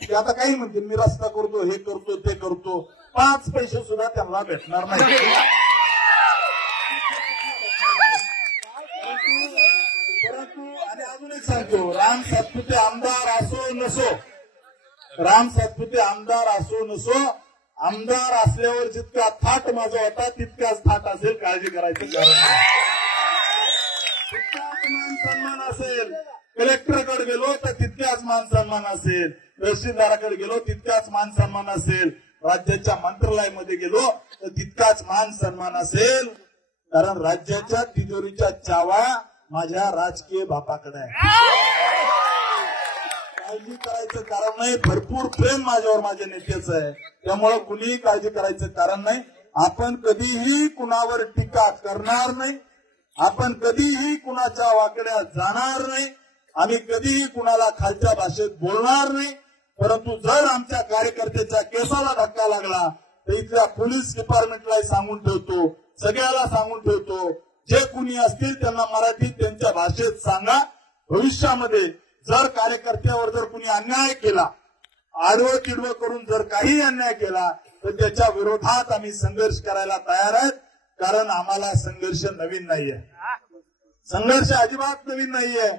ते आता काही म्हणतील मी रस्ता करतो, हे करतो, ते करतो. 5 पैसे सुद्धा त्यांना भेटणार नाही. परंतु आणि अजून एक सांगतो, राम सातपुते आमदार असो नसो, राम सातपुते आमदार असो नसो, आमदार असल्यावर जितका थाट माझा होता तितकाच थाट असेल. काळजी करायचं कारण नाही. तितकाच मान सन्मान असेल. कलेक्टरकडे गेलो तर तितकाच मान सन्मान असेल. तहसीलदाराकडे गेलो तितकाच मान सन्मान असेल. राज्याच्या मंत्रालयामध्ये गेलो तर तितकाच मान सन्मान असेल. कारण राज्याच्या तिजोरीच्या चावा माझ्या राजकीय बापाकडे आहे. काळजी करायचं कारण नाही. भरपूर प्रेम माझ्यावर माझ्या नेत्याचं आहे. त्यामुळे कुणीही काळजी करायचं कारण नाही. आपण कधीही कुणावर टीका करणार नाही. आपण कधीही कुणाच्या वाकड्यात जाणार नाही, आम्ही कधीही कुणाला खालच्या भाषेत बोलणार नाही. परंतु जर आमच्या कार्यकर्त्याच्या केसाला धक्का लागला तर इथल्या पोलीस डिपार्टमेंटला सांगून ठेवतो, सगळ्याला सांगून ठेवतो, जे कुणी असतील त्यांना मराठीत त्यांच्या भाषेत सांगा. भविष्यामध्ये जर कार्यकर्त्यावर जर कुणी अन्याय केला, आडवं तिडवं करून जर काही अन्याय केला तर त्याच्या विरोधात आम्ही संघर्ष करायला तयार आहेत. कारण आम्हाला संघर्ष नवीन नाहीये, संघर्ष अजिबात नवीन नाहीये.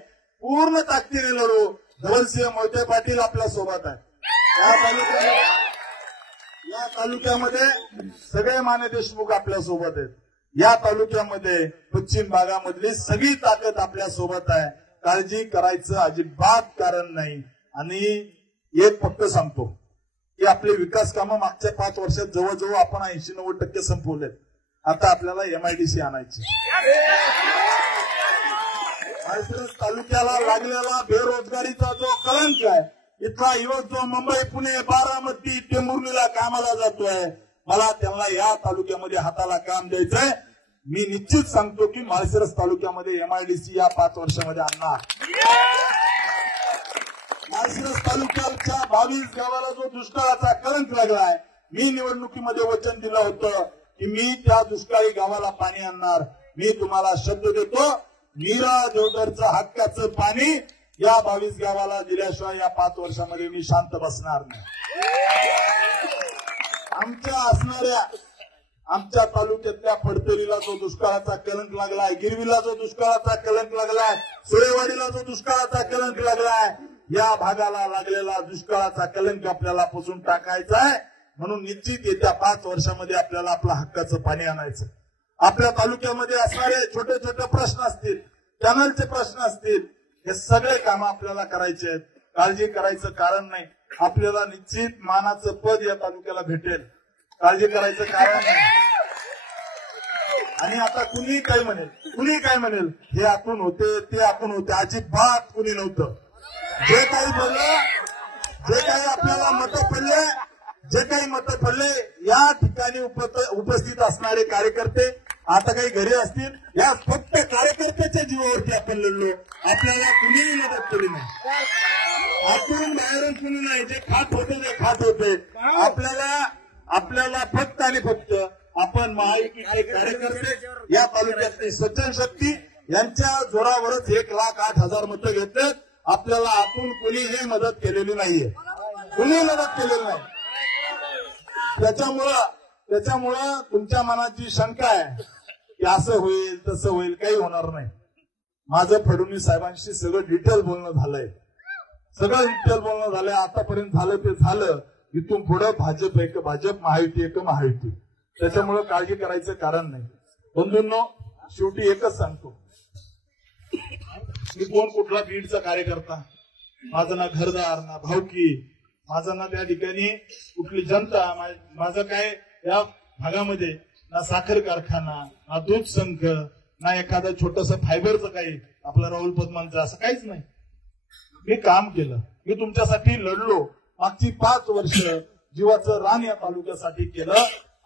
पूर्ण ताकदीने लढू. धवलसिंह मोहिते पाटील आपल्या सोबत आहेत. या तालुक्यामध्ये सगळे माने देशमुख आपल्या सोबत आहेत. या तालुक्यामध्ये पश्चिम भागामधली सगळी ताकद आपल्या सोबत आहे. काळजी करायचं अजिबात कारण नाही. आणि एक फक्त सांगतो की आपले विकास कामं मागच्या 5 वर्षात जवळजवळ आपण 80-90% संपवलेत. आता आपल्याला MIDC आणायची. माळशिरस तालुक्याला लागलेला बेरोजगारीचा जो कलंक आहे, इथला युवक जो मुंबई, पुणे, बारामती, टेंभुर्णीला कामाला जातोय, मला त्यांना या तालुक्यामध्ये हाताला काम द्यायचंय. मी निश्चित सांगतो की माळशिरस तालुक्यामध्ये MIDC या 5 वर्षामध्ये आणणार. माळशिरस तालुक्याच्या 22 गावाला जो दुष्काळाचा कलंक लागलाय, मी निवडणुकीमध्ये वचन दिलं होतं की मी त्या दुष्काळी गावाला पाणी आणणार. मी तुम्हाला शब्द देतो, नीरा जोदरचं हक्काचं पाणी या 22 गावाला दिल्याशिवाय या 5 वर्षामध्ये मी शांत बसणार नाही. आमच्या तालुक्यातल्या फडतरीला जो दुष्काळाचा कलंक लागलाय, गिरवीला जो दुष्काळाचा कलंक लागलाय, सुळेवाडीला जो दुष्काळाचा कलंक लागलाय, या भागाला लागलेला दुष्काळाचा कलंक आपल्याला पुसून टाकायचा आहे. म्हणून निश्चित येत्या 5 वर्षामध्ये आपल्याला आपल्या हक्काचं पाणी आणायचं. आपल्या तालुक्यामध्ये असणारे छोटे छोटे प्रश्न असतील, कॅनलचे प्रश्न असतील, हे सगळे कामं आपल्याला करायचे आहेत. काळजी करायचं कारण नाही. आपल्याला निश्चित मानाचं पद या तालुक्याला भेटेल. काळजी करायचं कारण नाही. आणि आता कुणी काय म्हणेल, हे आतून होते, ते आतून होते, अजिबात कुणी नव्हतं. जे काही बोललं, जे काही आपल्याला मतं पडले, या ठिकाणी उपस्थित असणारे कार्यकर्ते आता काही घरी असतील, या फक्त कार्यकर्त्याच्या जीवावरती आपण लढलो. आपल्याला कुणीही मदत केली नाही. आतून बाहेरून कुणी नाही. जे खात होते ते खात होते. आपल्याला फक्त आणि फक्त आपण महायुतीचे कार्यकर्ते, या तालुक्यातली सज्जन शक्ती यांच्या जोरावरच 1,08,000 मतं घेतलेत. आपल्याला आतून कुणीही मदत केलेली नाहीये, कुणीही मदत केलेली नाही. त्याच्यामुळं तुमच्या मनात जी शंका आहे की असं होईल तसं होईल, काही होणार नाही. माझं फडणवीस साहेबांशी सगळं डिटेल बोलणं झालंय. आतापर्यंत झालं ते झालं. इथून पुढे भाजप एक भाजप, महायुती एक महायुती. त्याच्यामुळं काळजी करायचं कारण नाही. बंधूंनो, शेवटी एकच सांगतो, मी कोण कुठला बीडचा कार्यकर्ता, माझं ना घरदार ना भावकी, माझं ना त्या ठिकाणी कुठली जनता, माझं काय या भागामध्ये ना साखर कारखाना, ना दूध संघ, ना एखादं छोटस फायबरचं काही आपलं राहुल पद्मांचं, असं काहीच नाही. मी काम केलं, मी तुमच्यासाठी लढलो. मागची 5 वर्ष जीवाचं रान या तालुक्यासाठी केलं.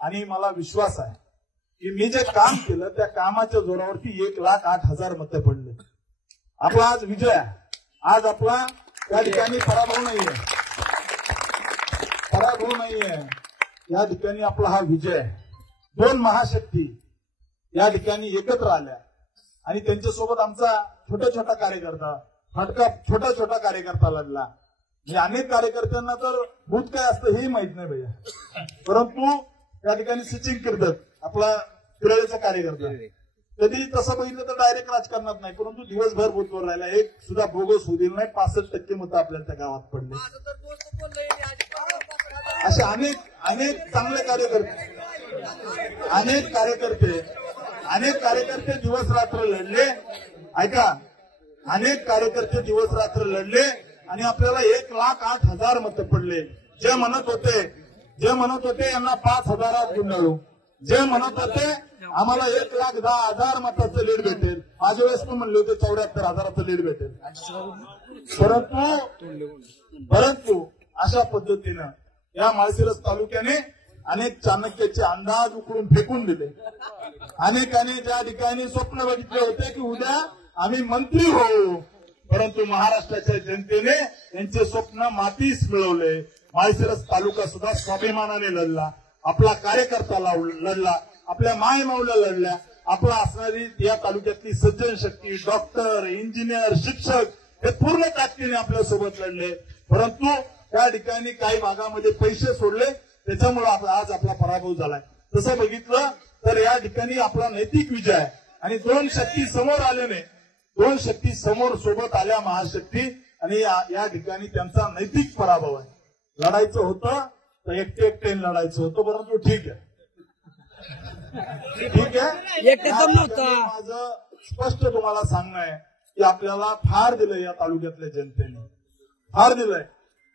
आणि मला विश्वास आहे की मी जे काम केलं त्या कामाच्या जोरावरती 1,08,000 मतं पडले. आपला आज विजय आहे. आज आपला त्या ठिकाणी पराभव नाहीये. या ठिकाणी आपला हा विजय आहे. 2 महाशक्ती या ठिकाणी एकत्र आल्या आणि त्यांच्यासोबत आमचा छोटा छोटा कार्यकर्ता लढला. म्हणजे अनेक कार्यकर्त्यांना तर भूत काय असतं हेही माहित नाही भैया. परंतु त्या ठिकाणी सचिन कीर्तक, आपला फिराळीचा कार्यकर्ता, कधी तसं बघितलं तर डायरेक्ट राजकारणात नाही, परंतु दिवसभर भूतवर राहिला. एक सुद्धा बोगस होईल नाही. 65% मतं आपल्याला त्या गावात पडले. असे अनेक चांगले कार्यकर्ते दिवस रात्र लढले. ऐका, अनेक कार्यकर्ते दिवस रात्र लढले आणि आपल्याला 1,08,000 मतं पडले. जे म्हणत होते यांना 5,000 गुंडाळू, जे म्हणत होते आम्हाला 1,10,000 मताचं लीड भेटेल, माझ्या वेळेस पण म्हणले होते 74,000चं लीड भेटेल. परंतु अशा पद्धतीनं या माळशिरस तालुक्याने अनेक चाणक्याचे अंदाज उकळून फेकून दिले. अनेकाने ज्या ठिकाणी स्वप्न बघितले होते की उद्या आम्ही मंत्री होऊ, परंतु महाराष्ट्राच्या जनतेने त्यांचे स्वप्न मातीस मिळवले. माळशिरस तालुका सुद्धा स्वाभिमानाने लढला, आपला कार्यकर्ता लढला, आपल्या माय माऊला लढल्या. आपला असणारी या तालुक्यातली सज्जन शक्ती, डॉक्टर, इंजिनियर, शिक्षक हे पूर्ण ताकदीने आपल्यासोबत लढले. परंतु त्या ठिकाणी काही भागामध्ये पैसे सोडले, त्याच्यामुळे आज आपला पराभव झालाय. तसं बघितलं तर या ठिकाणी आपला नैतिक विजय आहे. आणि दोन शक्ती समोर आल्याने, दोन शक्ती समोर सोबत आल्या महाशक्ती, आणि या ठिकाणी त्यांचा नैतिक पराभव आहे. लढायचं होतं तर एकटे लढायचं होतं, परंतु ठीक आहे, ठीक आहे. एकटे जम नव्हता. माझं स्पष्ट तुम्हाला सांगणं आहे की आपल्याला फार दिलंय, या तालुक्यातल्या जनतेने फार दिलंय.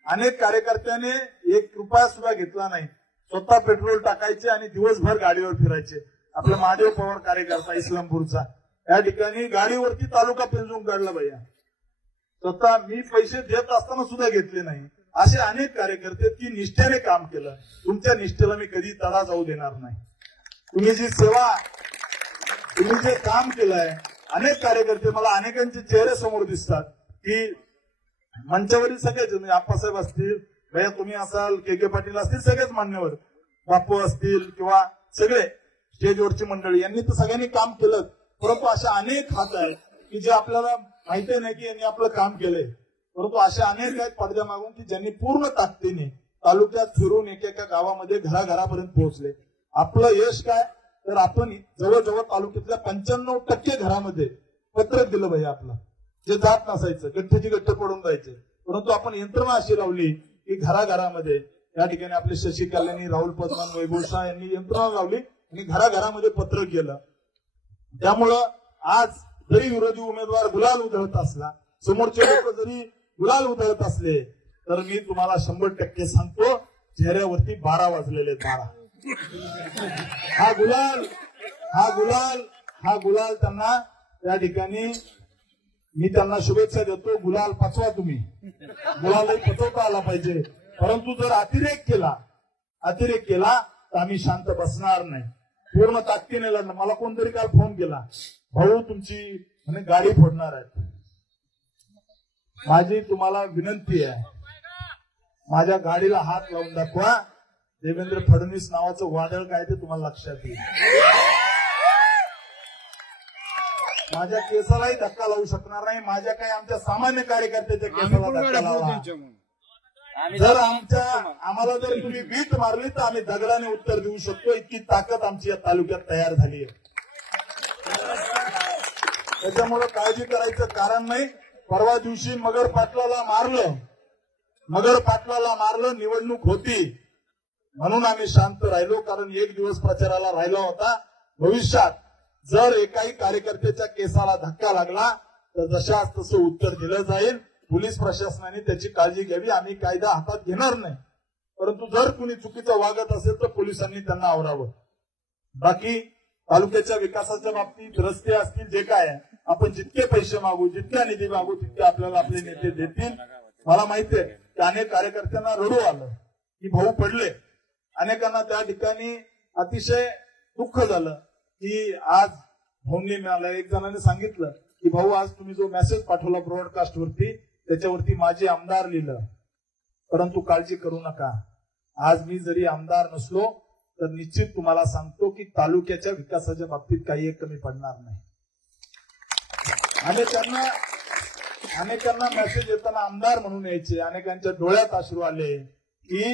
अनेक कार्यकर्त्याने 1 रुपया सुद्धा घेतला नाही. स्वतः पेट्रोल टाकायचे आणि दिवसभर गाडीवर फिरायचे. आपला महादेव पवार कार्यकर्ता इस्लामपूरचा, या ठिकाणी गाडीवरती तालुका पिंजून काढला भैया. स्वतः मी पैसे देत असताना सुद्धा घेतले नाही. असे अनेक कार्यकर्ते की निष्ठेने काम केलं. तुमच्या निष्ठेला मी कधी तडा जाऊ देणार नाही. तुम्ही जी सेवा, तुम्ही जे काम केलंय, अनेक कार्यकर्ते, मला अनेकांचे चेहरे समोर दिसतात की मंचावरील सगळेच, म्हणजे आप्पासाहेब असतील, भैया तुम्ही असाल, के पाटील असतील, सगळेच मान्यवर, बापू असतील किंवा सगळे स्टेजवरची मंडळी, यांनी तर सगळ्यांनी काम केलं. परंतु अशा अनेक हात आहेत की जे आपल्याला माहिती नाही की यांनी आपलं काम केलंय. परंतु अशा अनेक आहेत पडद्या मागून की ज्यांनी पूर्ण ताकदीने तालुक्यात फिरून एकेका गावामध्ये घराघरापर्यंत पोहोचले. आपलं यश काय तर आपण जवळजवळ तालुक्यातल्या 95% घरामध्ये पत्रक दिलं भैया. आपलं जे जात नसायचं, गठ्ठेची गठ्ठ पडून जायचे, परंतु आपण यंत्रणा अशी लावली की घराघरामध्ये, या ठिकाणी आपले शशी कल्याणी, राहुल पदमान, वैभव शाह यांनी यंत्रणा लावली आणि घराघरामध्ये पत्रक गेलं. त्यामुळं आज जरी विरोधी उमेदवार गुलाल उधळत असला, समोरचे लोक जरी गुलाल उधळत असले, तर मी तुम्हाला 100% सांगतो, चेहऱ्यावरती 12 वाजलेले 12. हा गुलाल त्यांना त्या ठिकाणी मी त्यांना शुभेच्छा देतो. गुलाल पचवा तुम्ही, गुलालही पचवता आला पाहिजे. परंतु जर अतिरेक केला तर आम्ही शांत बसणार नाही. पूर्ण ताकदीने लढणार. मला कोणतरी काल फोन केला, भाऊ तुमची म्हणे गाडी फोडणार आहेत. माझी तुम्हाला विनंती आहे, माझ्या गाडीला हात लावून दाखवा. देवेंद्र फडणवीस नावाचं वादळ काय ते तुम्हाला लक्षात येईल. माझ्या केसालाही धक्का लावू शकणार नाही. माझ्या काही आमच्या सामान्य कार्यकर्त्याच्या केसाला धक्का लावला. जर आम्हाला जर तुम्ही वीट मारली तर आम्ही दगडाने उत्तर देऊ शकतो. इतकी ताकद आमची या तालुक्यात तयार झाली आहे. त्याच्यामुळे काळजी करायचं कारण नाही. परवा दिवशी मगर पाटलाला मारलं, निवडणूक होती म्हणून आम्ही शांत राहिलो, कारण 1 दिवस प्रचाराला राहिला होता. भविष्यात जर एकाही कार्यकर्त्याच्या केसाला धक्का लागला तर जशास तसं उत्तर दिलं जाईल. पोलीस प्रशासनाने त्याची काळजी घ्यावी. आम्ही कायदा हातात घेणार नाही, परंतु जर कुणी चुकीचं वागत असेल तर पोलिसांनी त्यांना आवरावं. बाकी तालुक्याच्या विकासाच्या बाबतीत रस्ते असतील, जे काय आहे, आपण जितके पैसे मागू, जितका निधी मागू, तितके आपल्याला आपले नेते देतील. मला माहिती आहे की अनेक कार्यकर्त्यांना रडू आलं की भाऊ पडले. अनेकांना त्या ठिकाणी अतिशय दुःख झालं की आज भाऊंनी मिळालं. एक जणांनी सांगितलं की भाऊ आज तुम्ही जो मेसेज पाठवला ब्रॉडकास्टवरती, त्याच्यावरती माझे आमदार लिहिलं, परंतु काळजी करू नका. आज मी जरी आमदार नसलो तर निश्चित तुम्हाला सांगतो की तालुक्याच्या विकासाच्या बाबतीत काही एक कमी पडणार नाही. अनेकांना मेसेज येताना आमदार म्हणून यायचे. अनेकांच्या डोळ्यात अश्रू आले की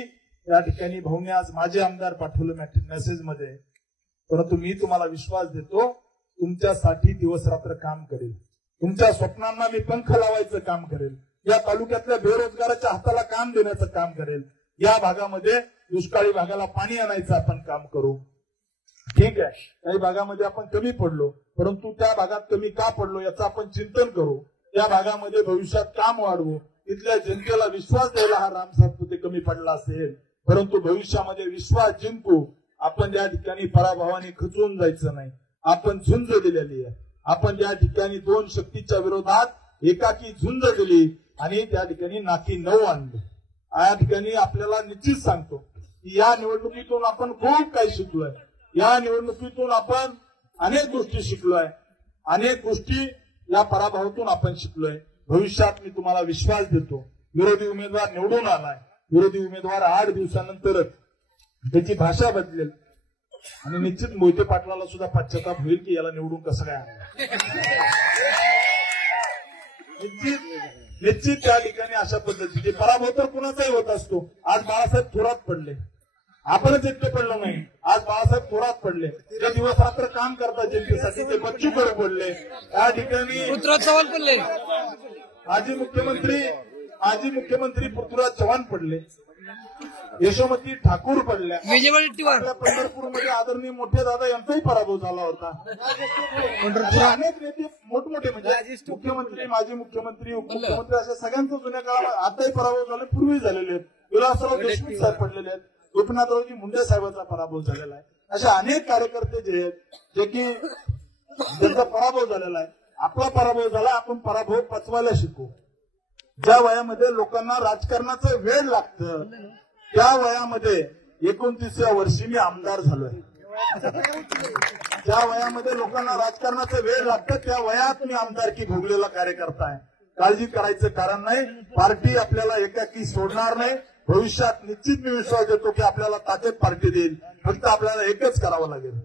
या ठिकाणी भाऊने आज माझे आमदार पाठवलं मेसेजमध्ये. परंतु मी तुम्हाला विश्वास देतो, तुमच्यासाठी दिवस रात्र काम करेल. तुमच्या स्वप्नांना मी पंख लावायचं काम करेल. या तालुक्यातल्या बेरोजगाराच्या हाताला काम देण्याचं काम करेल. या भागामध्ये दुष्काळी भागाला पाणी आणायचं आपण काम करू. ठीक आहे, काही भागामध्ये आपण कमी पडलो, परंतु त्या भागात कमी का पडलो याचं आपण चिंतन करू. त्या भागामध्ये भविष्यात काम वाढवू. इथल्या जनतेला विश्वास द्यायला हा राम सातपुते कमी पडला असेल, परंतु भविष्यामध्ये विश्वास जिंकू. आपण ज्या ठिकाणी पराभवाने खचून जायचं नाही. आपण झुंज दिलेली आहे. आपण ज्या ठिकाणी 2 शक्तीच्या विरोधात एकाकी झुंज दिली आणि त्या ठिकाणी नाकी 9 आणली. या ठिकाणी आपल्याला निश्चित सांगतो की या निवडणुकीतून आपण खूप काही शिकलोय. या निवडणुकीतून आपण अनेक गोष्टी शिकलोय. अनेक गोष्टी या पराभवातून आपण शिकलोय. भविष्यात मी तुम्हाला विश्वास देतो. विरोधी उमेदवार निवडून आलाय. विरोधी उमेदवार 8 दिवसानंतरच त्याची भाषा बदलेल आणि निश्चित मोहिते पाटलाला सुद्धा पश्चाताप होईल की याला निवडून कसं काय आणलं. निश्चित त्या ठिकाणी अशा पद्धतीचे पराभव तर कुणाचाही होत असतो. आज बाळासाहेब थोरात पडले. आपणच एकटे पडलो नाही. आज बाळासाहेब थोरात पडले. जे दिवस रात्र काम करतात जनतेसाठी ते बच्चू कडू पडले. त्या ठिकाणी पृथ्वीराज चव्हाण पडले. माजी मुख्यमंत्री पृथ्वीराज चव्हाण पडले. यशोमती ठाकूर पडल्या. विजय वडेट्टीवार. आपल्या पंढरपूरमध्ये आदरणीय मोठे दादा यांचाही पराभव झाला होता. अनेक नेते मोठमोठे म्हणजे मुख्यमंत्री, माजी मुख्यमंत्री, उपमुख्यमंत्री अशा सगळ्यांचा जुन्या काळात आताही पराभव झाले, पूर्वी झालेले आहेत. विलासराव देशमुख साहेब पडलेले आहेत. गोपीनाथरावजी मुंडे साहेबांचा पराभव झालेला आहे. अशा अनेक कार्यकर्ते जे आहेत जे की ज्यांचा पराभव झालेला आहे. आपला पराभव झाला. आपण पराभव पचवायला शिकू. ज्या वयामध्ये लोकांना राजकारणाचं वेळ लागतं त्या वयामध्ये 29व्या वर्षी मी आमदार झालोय. ज्या वयामध्ये लोकांना राजकारणाचं वेळ लागतं त्या वयात मी आमदारकी भोगलेला कार्यकर्ता आहे. काळजी करायचं कारण नाही. पार्टी आपल्याला एकाकी सोडणार नाही. भविष्यात निश्चित मी विश्वास देतो की आपल्याला ताकद पार्टी देईल. फक्त आपल्याला एकच करावं लागेल.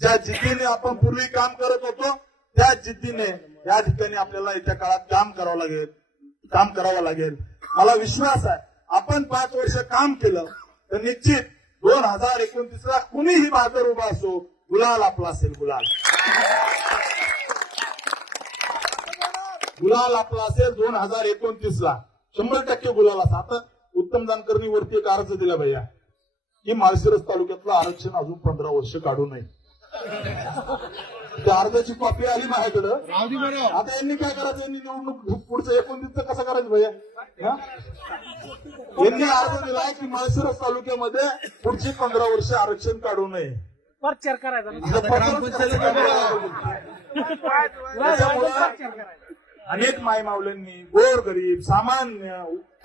ज्या जिद्दीने आपण पूर्वी काम करत होतो त्या जिद्दीने या ठिकाणी आपल्याला येत्या काळात काम करावं लागेल. मला विश्वास आहे आपण 5 वर्ष काम केलं तर निश्चित 2029ला कुणीही बहादर उभा असो गुलाल आपला असेल. गुलाल आपला असेल 2029ला 100% गुलाल असा. आता उत्तम जानकरनी वरती एक अर्ज दिला भैया की माळशिरस तालुक्यातलं आरक्षण अजून 15 वर्ष काढू नये. त्या अर्जाची कॉपी आली माझ्याकडं. आता यांनी काय करायचं. यांनी निवडणूक पुढचं 29चं कसं करायचं भैया. यांनी अर्ज दिलाय की माळशिरस तालुक्यामध्ये पुढची 15 वर्ष आरक्षण काढू नये. प्रचार करायचा. अनेक मायमावल्यांनी, गोरगरीब, सामान्य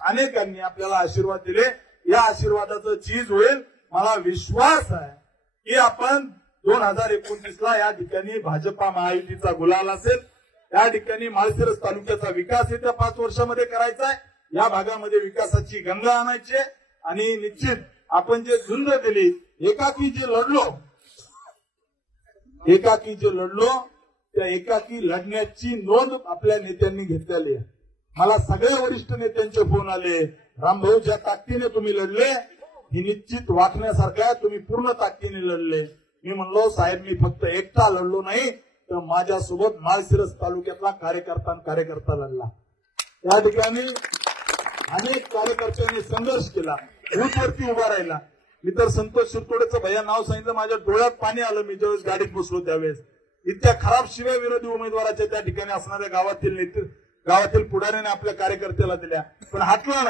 अनेकांनी आपल्याला आशीर्वाद दिले. या आशीर्वादाचं चीज होईल. मला विश्वास आहे की आपण 2029ला या ठिकाणी भाजपा महायुतीचा गुलाल असेल. या ठिकाणी माळशिरस तालुक्याचा विकास येत्या 5 वर्षामध्ये करायचा आहे. या भागामध्ये विकासाची गंगा आणायची आणि निश्चित आपण जे झुंज दिली, एकाकी जे लढलो त्या एकाकी लढण्याची नोंद आपल्या नेत्यांनी घेतलेली आहे. मला सगळ्या वरिष्ठ नेत्यांचे फोन आले. रामभाऊ ज्या ताकदीने तुम्ही लढले ही निश्चित वाटण्यासारखं आहे. तुम्ही पूर्ण ताकदीने लढले. मी म्हणलो साहेब मी फक्त एकटा लढलो नाही तर माझ्यासोबत माळशिरस तालुक्यातला कार्यकर्ता लढला. या ठिकाणी अनेक कार्यकर्त्यांनी संघर्ष केला. बूथवरती उभा राहिला. मी तर संतोष शिरतोडेचं भैया नाव सांगितलं माझ्या डोळ्यात पाणी आलं. मी ज्यावेळेस गाडीत बसलो त्यावेळेस इतक्या खराब शिव्या विरोधी उमेदवाराच्या त्या ठिकाणी असणाऱ्या गावातील पुढाऱ्याने आपल्या कार्यकर्त्याला दिल्या. पण हातला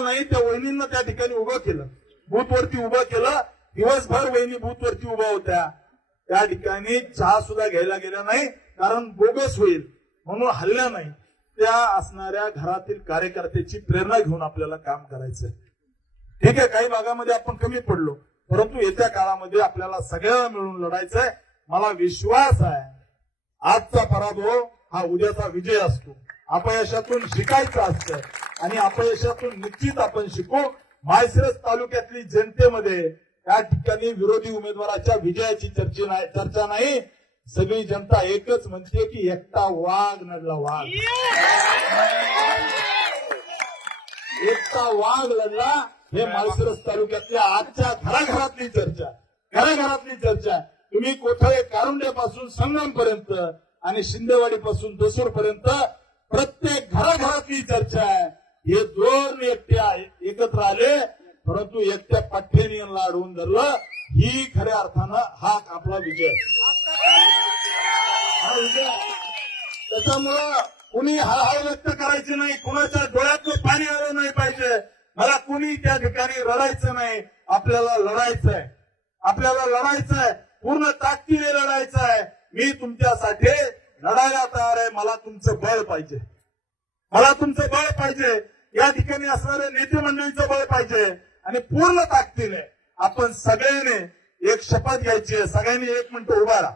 नाही. त्या वहिनींना त्या ठिकाणी उभं केलं. बूथवरती उभं केलं. दिवसभर वहिनी बूथवरती उभा होत्या. त्या ठिकाणी चहा सुद्धा घ्यायला गेल्या नाही कारण बोगस होईल म्हणून हल्ल्या नाही. त्या असणाऱ्या घरातील कार्यकर्त्याची प्रेरणा घेऊन आपल्याला काम करायचंय. ठीक आहे काही भागामध्ये आपण कमी पडलो परंतु येत्या काळामध्ये आपल्याला सगळ्यांना मिळून लढायचंय. मला विश्वास आहे आजचा पराभव हा उद्याचा विजय असतो. अपयशातून शिकायचं असतं आणि अपयशातून निश्चित आपण शिकू. माळशिरस तालुक्यातली जनतेमध्ये या ठिकाणी विरोधी उमेदवाराच्या विजयाची चर्चा नाही. सगळी जनता एकच म्हणते की एकटा वाघ नडला वाघ. एकटा वाघ लढला. हे माळशिरस तालुक्यातल्या आजच्या घराघरातली चर्चा. तुम्ही कोठळे कारुंड्यापासून संगमपर्यंत आणि शिंदेवाडीपासून दसूरपर्यंत प्रत्येक घराघरातली चर्चा आहे. हे 2 एकटे एकत्र आले परंतु एकट्या पठ्ठेने यांना अडवून धरलं. ही खऱ्या अर्थानं हा आपला विजय. त्याच्यामुळं कुणी हळहळ व्यक्त करायची नाही. कुणाच्या डोळ्यातलं पाणी आलं नाही पाहिजे. मला कुणी त्या ठिकाणी रडायचं नाही. आपल्याला लढायचंय. पूर्ण ताकदीने लढायचंय. मी तुमच्यासाठी लढायला तयार आहे. मला तुमचं बळ पाहिजे. या ठिकाणी असणाऱ्या नेते मंडळीचं बळ पाहिजे आणि पूर्ण ताकदीने आपण सगळ्यांनी एक शपथ घ्यायची आहे. सगळ्यांनी 1 मिनिट उभा राहा.